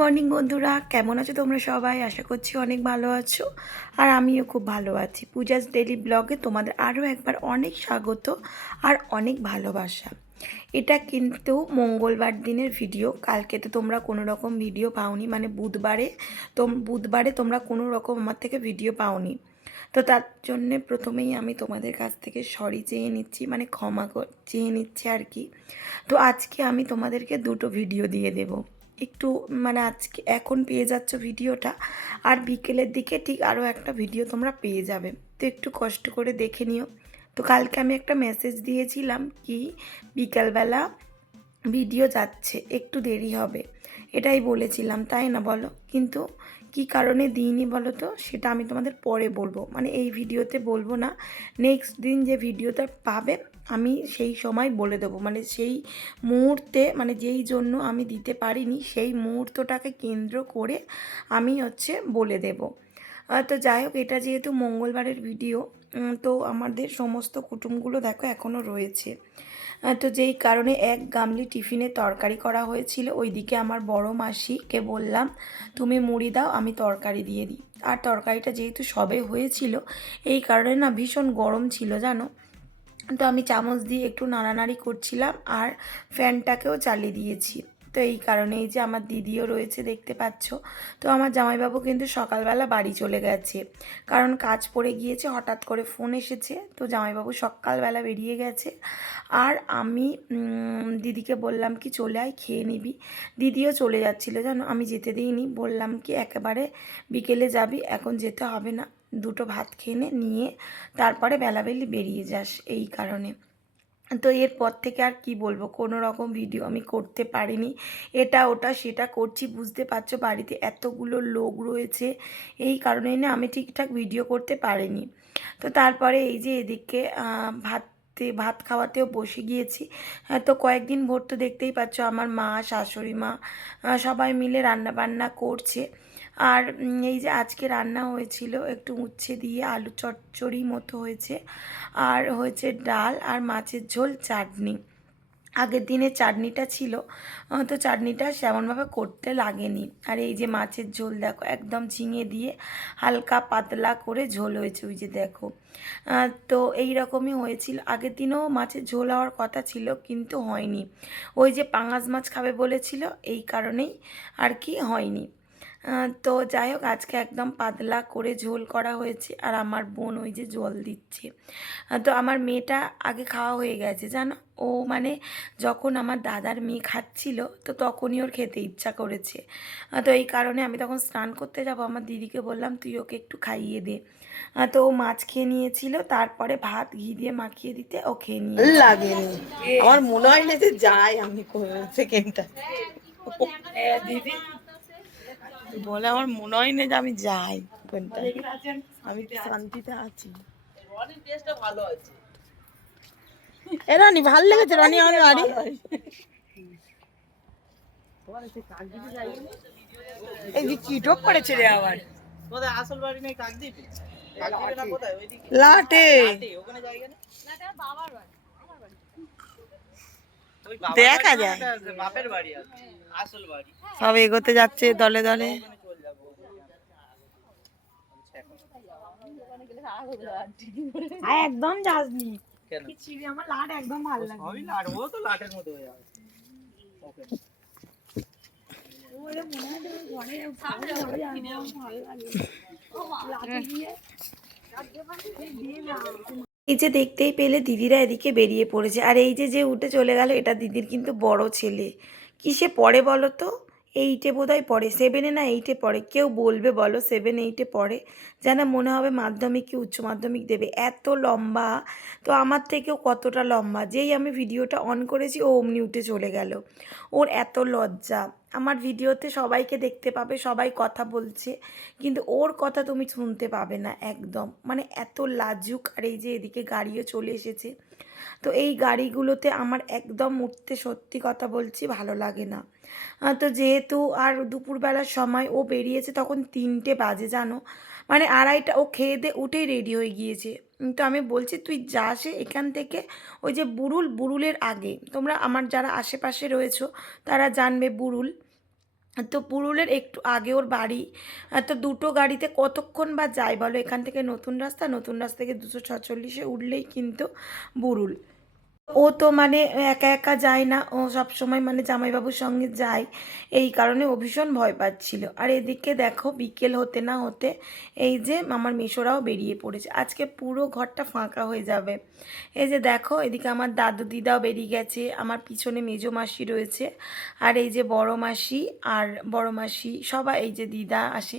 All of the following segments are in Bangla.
মর্নিং বন্ধুরা, কেমন আছো তোমরা সবাই? আশা করছি অনেক ভালো আছো। আর আমিও খুব ভালো আছি। পূজাস ডেলি ব্লগে তোমাদের আরও একবার অনেক স্বাগত আর অনেক ভালোবাসা। এটা কিন্তু মঙ্গলবার দিনের ভিডিও। কালকে তো তোমরা কোনো রকম ভিডিও পাওনি, মানে বুধবারে তোমরা কোনো রকম আমার থেকে ভিডিও পাওনি। তো তার জন্যে প্রথমেই আমি তোমাদের কাছ থেকে সরি চেয়ে নিচ্ছি, মানে চেয়ে নিচ্ছি আর কি। তো আজকে আমি তোমাদেরকে দুটো ভিডিও দিয়ে দেব। একটু মানে আজকে এখন পেয়ে যাচ্ছ ভিডিওটা, আর বিকেলের দিকে ঠিক আরও একটা ভিডিও তোমরা পেয়ে যাবে। তো একটু কষ্ট করে দেখে নিও। তো কালকে আমি একটা মেসেজ দিয়েছিলাম কি বিকালবেলা ভিডিও যাচ্ছে, একটু দেরি হবে, এটাই বলেছিলাম, তাই না বলো? কিন্তু কি কারণে দিইনি বলো তো, সেটা আমি তোমাদের পরে বলবো, মানে এই ভিডিওতে বলবো না। নেক্সট দিন যে ভিডিওটা পাবে আমি সেই সময় বলে দেবো, মানে সেই মুহূর্তে, মানে যেই জন্য আমি দিতে পারিনি সেই মুহূর্তটাকে কেন্দ্র করে আমি বলে দেব। তো যাই হোক, এটা যেহেতু মঙ্গলবারের ভিডিও, তো আমাদের সমস্ত কুটুমগুলো দেখো এখনও রয়েছে। তো যেই কারণে এক গামলি টিফিনে তরকারি করা হয়েছিল, ওইদিকে আমার বড় মাসিকে বললাম তুমি মুড়ি দাও, আমি তরকারি দিয়ে দিই। আর তরকারিটা যেহেতু সবে হয়েছিল, এই কারণে না ভীষণ গরম ছিল জানো। তো আমি চামচ দিয়ে একটু নাড়ানাড়ি করছিলাম আর ফ্যানটাকেও চালিয়ে দিয়েছি। তো এই কারণে এই যে আমার দিদিও রয়েছে দেখতে পাচ্ছ। তো আমার জামাইবাবু কিন্তু সকালবেলা বাড়ি চলে গেছে, কারণ কাজ পড়ে গিয়েছে, হঠাৎ করে ফোন এসেছে। তো জামাইবাবু সকালবেলা বেরিয়ে গেছে। আর আমি দিদিকে বললাম কি চলে আয়, খেয়ে নিবি। দিদিও চলে যাচ্ছিলো জানো, আমি যেতে দিইনি, বললাম কি একেবারে বিকেলে যাবি, এখন যেতে হবে না, দুটো ভাত খেয়ে নিয়ে তারপরে বেলাবেলি বেরিয়ে যাস, এই কারণে। তো এরপর থেকে আর কি বলবো, কোনো রকম ভিডিও আমি করতে পারিনি। এটা ওটা সেটা করছি, বুঝতে পারছো বাড়িতে এতগুলো লোক রয়েছে, এই কারণেই না আমি ঠিকঠাক ভিডিও করতে পারিনি। তো তারপরে এই যে এদিকে ভাত খাওয়াতেও বসে গিয়েছি। তো কয়েকদিন ভোর তো দেখতেই পাচ্ছ আমার মা, শাশুড়ি মা সবাই মিলে রান্না বান্না করছে। আর এই যে আজকে রান্না হয়েছিল একটু উচ্ছে দিয়ে আলু চচ্চড়ি মতো হয়েছে, আর হয়েছে ডাল আর মাছের ঝোল, চাটনি। আগের দিনের চাটনিটা ছিল, তো চাটনিটা সেমনভাবে করতে লাগেনি। আর এই যে মাছের ঝোল দেখো একদম ঝিঙে দিয়ে হালকা পাতলা করে ঝোল হয়েছে, ওই যে দেখো। তো এই রকমই হয়েছিল। আগের দিনও মাছের ঝোল হওয়ার কথা ছিল কিন্তু হয়নি, ওই যে পাঙাশ মাছ খাবে বলেছিল, এই কারণেই আর কি হয়নি। তো যাই হোক, আজকে একদম পাতলা করে ঝোল করা হয়েছে। আর আমার বোন ওই যে জল দিচ্ছে। তো আমার মেয়েটা আগে খাওয়া হয়ে গেছে জানো। ও মানে যখন আমার দাদার মেয়ে খাচ্ছিল তো তখনই ওর খেতে ইচ্ছা করেছে। তো এই কারণে আমি তখন স্নান করতে যাব, আমার দিদিকে বললাম তুই ওকে একটু খাইয়ে দে। তো ও মাছ খেয়ে নিয়েছিল, তারপরে ভাত ঘি দিয়ে মাখিয়ে দিতে ও খেয়ে নিয়েছে। লাগেনি, আমার মনে হয় না যে যাই আমি সেকেন্ডটা দিদি বলে, আমার মনে হয় না যে আমি যাই ওখানটা, আমি তো শান্তিতে আছি। এ রানি ভাল লেগেছে, রানি আমার বাড়ি এই যে কি টোপ করেছে রে আবার। আসল বাড়ি নেই, কাকদ্বীপ লাটে ওখানে জায়গা নেই। দেখা যায়, বাপের বাড়ি আছে, আসল বাড়ি সব এগোতে যাচ্ছে দলে দলে। একদম যাসনি, কেন আমার লাড একদম ভালো লাগে। সবই লাট, ও তো লাটের মতো হয়ে যাবে। ওকে এই যে দেখতেই পেলে দিদিরা এদিকে বেরিয়ে পড়েছে। আর এই যে যে উঠে চলে গেল, এটা দিদির কিন্তু বড় ছেলে। কিসে পড়ে বলো তো? এইটে বোধহয় পড়ে, 7-এ না 8-এ পড়ে। কেউ বলবে বলো 7-8-এ পড়ে? যেন মনে হবে মাধ্যমিক কি উচ্চ মাধ্যমিক দেবে, এত লম্বা। তো আমার থেকেও কতটা লম্বা। যেই আমি ভিডিওটা অন করেছি ও অমনি উঠে চলে গেল। ওর এত লজ্জা। আমার ভিডিওতে সবাইকে দেখতে পাবে, সবাই কথা বলছে, কিন্তু ওর কথা তুমি শুনতে পাবে না একদম, মানে এত লাজুক। আর এই যে এদিকে গাড়িও চলে এসেছে। তো এই গাড়িগুলোতে আমার একদম উঠতে, সত্যি কথা বলছি, ভালো লাগে না। তো যেহেতু আর দুপুরবেলার সময় ও বেরিয়েছে, তখন 3টে বাজে জানো, মানে 2:30, ও খেয়ে দিয়ে উঠেই রেডি হয়ে গিয়েছে। তো আমি বলছি তুই যাস এখান থেকে, ওই যে বুরুলের আগে, তোমরা আমার যারা আশেপাশে রয়েছো তারা জানবে বুরুল। তো পুরুলের একটু আগে ওর বাড়ি। তো দুটো গাড়িতে কতক্ষণ বা যায় বলো, এখান থেকে নতুন রাস্তা থেকে 246-এ উঠলেই কিন্তু বুরুল। ও তো মানে একা একা যায় না, ও সব সময় মানে জামাইবাবুর সঙ্গে যায়, এই কারণে ও ভীষণ ভয় পাচ্ছিল। আর এদিকে দেখো বিকেল হতে না হতে এই যে আমার মেশোরাও বেরিয়ে পড়েছে, আজকে পুরো ঘরটা ফাঁকা হয়ে যাবে। এই যে দেখো এদিকে আমার দাদু দিদাও বেরিয়ে গেছে, আমার পিছনে মেজো মাসি রয়েছে, আর এই যে বড় মাসি সবাই, এই যে দিদা আসে,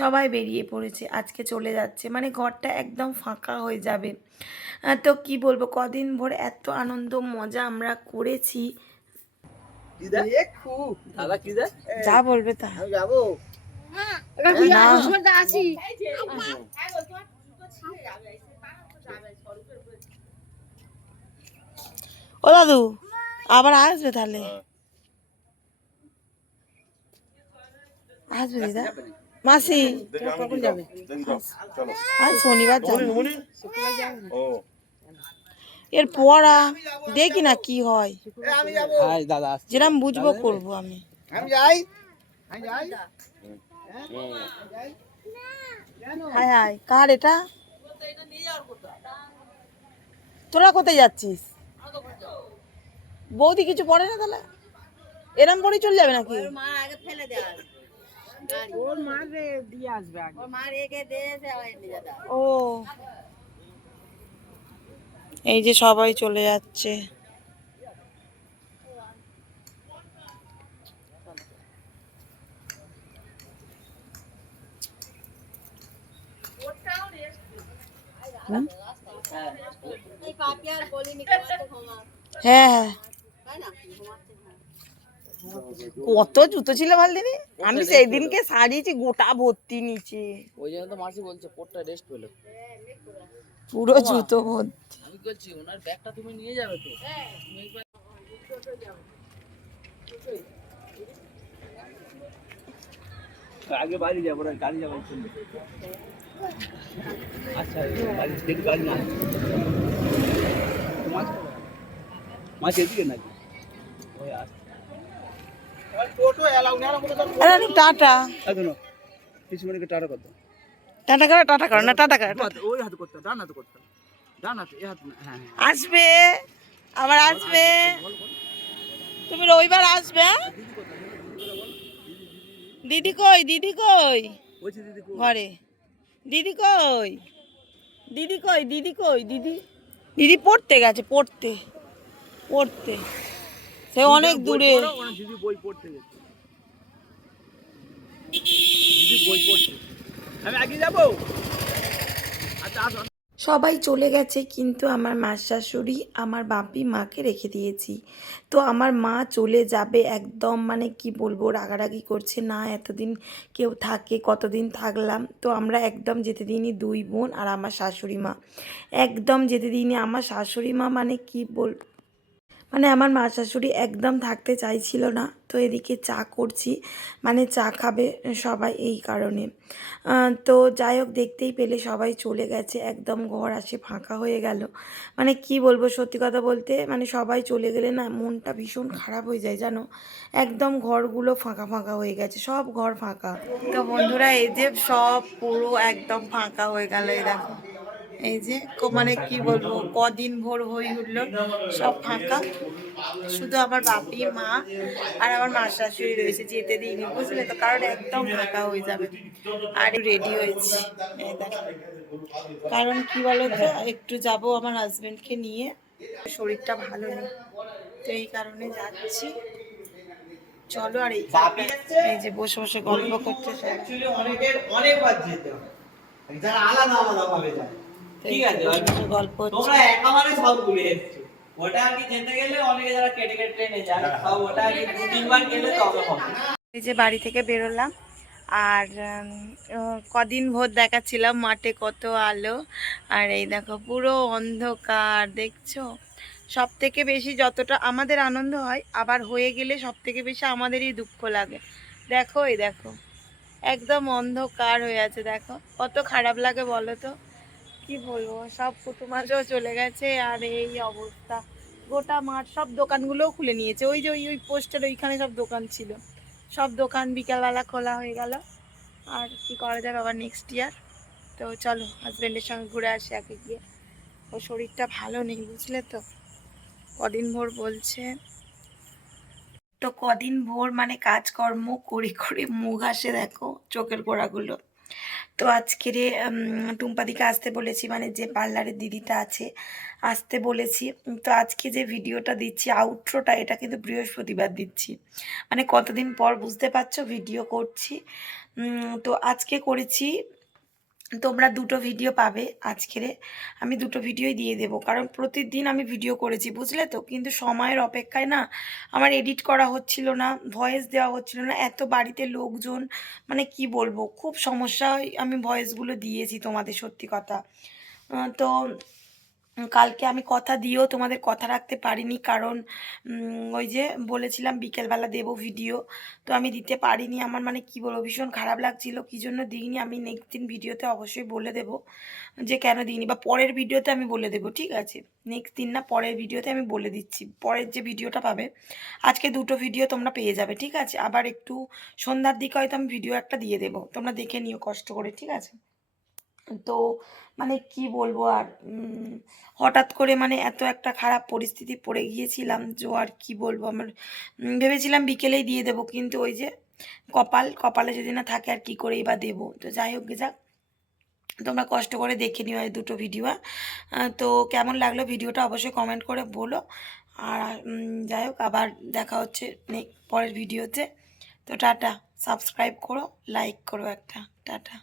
সবাই বেরিয়ে পড়েছে, আজকে চলে যাচ্ছে, মানে ঘরটা একদম ফাঁকা হয়ে যাবে। তো কি বলবো, কদিন ভোর এত আনন্দ মজা আমরা করেছি। যা বলবে তা না। ও দাদু আবার আসবে তাহলে, আসবে দিদা মাসি কখন যাবে? আজ শনিবার যাবে, এর পড়া দেখি না কি হয়, যেরকম বুঝবো করবো আমি। হাই হাই কার এটা? তোরা কোথায় যাচ্ছিস? বৌদি কিছু পড়ে না তাহলে, এরম পড়ে চলে যাবে নাকি? ও এই যে সবাই চলে যাচ্ছে। হ্যাঁ হ্যাঁ, কত জুতো ছিল ভালদিনি, আমি সেই দিনকে সারিয়েছি গোটা ভর্তি নিচে, ওই জন্য তো মাসি বলছে কোটটা রেস্ট পেলো। পুরো জুতো ভর্তি। আমি বলছি ওনার ব্যাগটা তুমি নিয়ে যাবে তো। আগে বাড়ি যাবো না, গাড়ি যাবো। আচ্ছা বাড়ি দেখি, গাড়ি না মাছ এদিকে নাকি? ওই আসছে টোটো এলাও না বলে তো। আরে টাটা, এখনো কিছু মনে করে টাটা করতে। টাটা করো না, টাটা করো। ওই হাতে করতে, ডান হাতে করতে, ডান হাতে, এই হাতে না। হ্যাঁ আসবে, আবার আসবে, তুমি রবিবার আসবে? হ্যাঁ? দিদি কই, দিদি কই? বলছি দিদি ঘরে। দিদি কই, দিদি কই, দিদি কই, দিদি? দিদি পড়তে গেছে, পড়তে পড়তে, সে অনেক দূরে। দিদি বই পড়তে গেছে, দিদি বই পড়তে। আমি আগে যাবো। আচ্ছা আসো। সবাই চলে গেছে, কিন্তু আমার মার শাশুড়ি আমার বাপি মাকে রেখে দিয়েছি। তো আমার মা চলে যাবে একদম, মানে কি বলবো, রাগারাগি করছে না এতদিন কেউ থাকে, কতদিন থাকলাম, তো আমরা একদম যেতে দিইনি, দুই বোন আর আমার শাশুড়ি মা একদম যেতে দিইনি। আমার শাশুড়ি মা মানে কি বলবো, মানে আমার মা শাশুড়ি একদম থাকতে চাইছিল না। তো এদিকে চা করছি, মানে চা খাবে সবাই, এই কারণে। তো যাই হোক, দেখতেই পেলে সবাই চলে গেছে, একদম ঘর আসে ফাঁকা হয়ে গেল। মানে কি বলবো, সত্যি কথা বলতে মানে সবাই চলে গেলে না মনটা ভীষণ খারাপ হয়ে যায় জানো, একদম ঘরগুলো ফাঁকা ফাঁকা হয়ে গেছে, সব ঘর ফাঁকা। তো বন্ধুরা এই যে সব পুরো একদম ফাঁকা হয়ে গেল, এই দেখো, এই যে মানে কি বলবো, কদিন ভোর হয়ে উঠলো, সব ফাঁকা, শুধু আমার বাপি মা আর আমার মা শাশুড়ি রয়েছে, যেতে দিইনি বুঝলে তো, কারণ একদম ফাঁকা হয়ে যাবে। আর রেডি হয়েছি, এই দেখো, কারণ কি বলতো, একটু যাব আমার হাজবেন্ডকে নিয়ে, শরীরটা ভালো নেই, তো এই কারণে যাচ্ছি। চলো, আর এই যে বসে বসে গল্প করতে অনেকবার যেতে হয়, যারা আলাদা আলাদা ভাবে যায়। ঠিক আছে, গল্প তোমরা একেবারে সব ঘুরে এসছো। ওটা আর কি যেতে গেলে অনেকে যারা কেটে কেটে ট্রেনে যায়, সব ওটা আর কি 2-3 বার গেলে তবে হবে। এই যে বাড়ি থেকে বেরোলাম, আর কদিন ভোর দেখাচ্ছিলাম মাঠে কত আলো, আর এই দেখো পুরো অন্ধকার, দেখছো? সব থেকে বেশি যতটা আমাদের আনন্দ হয়, আবার হয়ে গেলে সব থেকে বেশি আমাদেরই দুঃখ লাগে। দেখো এই দেখো, একদম অন্ধকার হয়ে আছে, দেখো কত খারাপ লাগে বলো তো, কি বলবো, সব কুটুমাজও চলে গেছে, আর এই অবস্থা, গোটা মাঠ, সব দোকানগুলোও খুলে নিয়েছে, ওই যে ওই পোস্টার ওইখানে সব দোকান ছিল, সব দোকান বিকালবেলা খোলা হয়ে গেল। আর কি করা যাবে, আবার নেক্সট ইয়ার। তো চলো হাজব্যান্ডের সঙ্গে ঘুরে আসি আগে গিয়ে। ওর শরীরটা ভালো নেই বুঝলে তো, কদিন ভোর বলছে। তো কদিন ভোর মানে কাজকর্ম করে করে মুখ আসে দেখো চোখের গোড়াগুলো। তো আজকেরে টুম্পাদিকে আসতে বলেছি, মানে যে পার্লারের দিদিটা আছে আসতে বলেছি। তো আজকে যে ভিডিওটা দিচ্ছি আউটরোটা, এটা কিন্তু বৃহস্পতিবার দিচ্ছি, মানে কতদিন পর বুঝতে পারছো ভিডিও করছি। তো আজকে করেছি, তোমরা দুটো ভিডিও পাবে আজকেরে। আমি দুটো ভিডিওই দিয়ে দেবো, কারণ প্রতিদিন আমি ভিডিও করেছি বুঝলে তো, কিন্তু সময়ের অপেক্ষায় না আমার এডিট করা হচ্ছিল না, ভয়েস দেওয়া হচ্ছিল না, এত বাড়িতে লোকজন, মানে কি বলবো, খুব সমস্যায় আমি ভয়েসগুলো দিয়েছি তোমাদের, সত্যি কথা। তো কালকে আমি কথা দিয়েও তোমাদের কথা রাখতে পারিনি, কারণ ওই যে বলেছিলাম বিকেলবেলা দেবো ভিডিও, তো আমি দিতে পারিনি। আমার মানে কি বলবো, ভীষণ খারাপ লাগছিল, কী জন্য দিইনি। আমি নেক্সট দিন ভিডিওতে অবশ্যই বলে দেবো যে কেন দিইনি, বা পরের ভিডিওতে আমি বলে দেবো, ঠিক আছে? নেক্সট দিন না, পরের ভিডিওতে আমি বলে দিচ্ছি। পরের যে ভিডিওটা পাবে, আজকে দুটো ভিডিও তোমরা পেয়ে যাবে, ঠিক আছে? আবার একটু সন্ধ্যার দিকে হয়তো আমি ভিডিও একটা দিয়ে দেবো, তোমরা দেখে নিও কষ্ট করে, ঠিক আছে? তো মানে কি বলবো আর, হঠাৎ করে মানে এত একটা খারাপ পরিস্থিতি পড়ে গিয়েছিলাম যে আর কি বলবো। আমার ভেবেছিলাম বিকেলেই দিয়ে দেবো, কিন্তু ওই যে কপালে যদি না থাকে আর কি করেই বা দেবো। তো যাই হোক যাক, তোমরা কষ্ট করে দেখে নিও এই দুটো ভিডিও। তো কেমন লাগলো ভিডিওটা অবশ্যই কমেন্ট করে বলো। আর যাই হোক, আবার দেখা হচ্ছে পরের ভিডিওতে। তো টাটা, সাবস্ক্রাইব করো, লাইক করো একটা, টাটা।